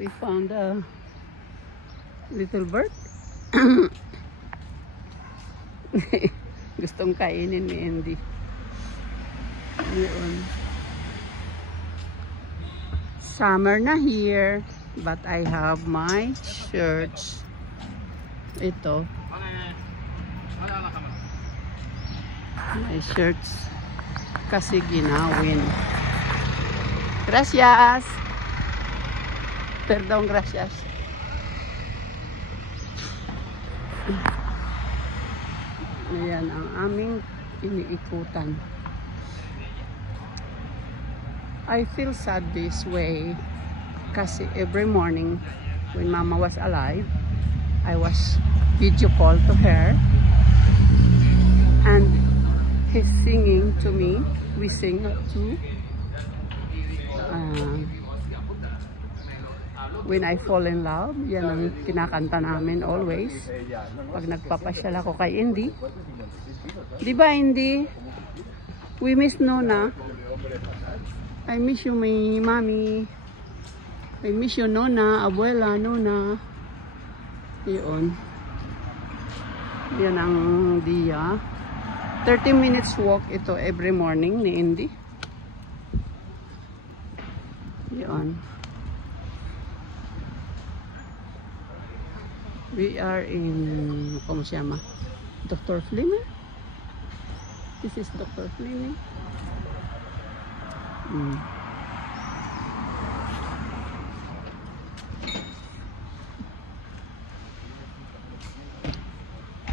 We found a little bird. Gustong kainin ni Andy. Yun. Summer na here, but I have my shirts. Ito. My shirts. Kasi ginawin. Gracias. Perdón, gracias. Ayan ang aming iniikutan. I feel sad this way kasi every morning when Mama was alive, I was video call to her and he's singing to me. We sing to When I Fall in Love. Yan ang kinakanta namin always pag nagpapasyal ako kay Indy. Di ba, Indy? We miss Nona. I miss you, my mommy. I miss you, Nona, abuela, Nona. Yun. Yan ang dia. 30 minutes walk ito every morning ni Indy. Yun. We are in, ¿cómo se llama? Dr. Fleming. This is Dr. Fleming.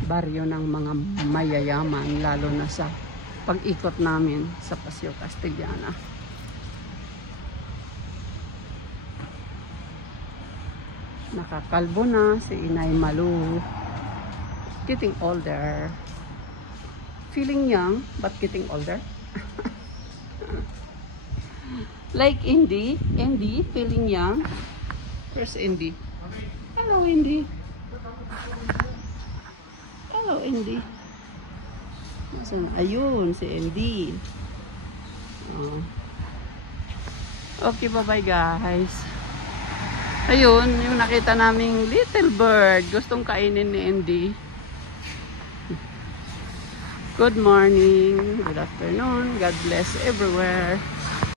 Baryo ng mga mayayaman, lalo na sa pag-ikot namin sa Paseo Castellana. Nakakalbo na si Inay Malu. Getting older. Feeling young, but getting older. Like Indy. Indy, feeling young. Where's Indy? Hello, Indy. Hello, Indy. Ayun, si Indy. Oh. Okay, bye-bye guys. Ayun, yung nakita naming little bird. Gustong kainin ni Andy. Good morning, good afternoon, God bless everywhere.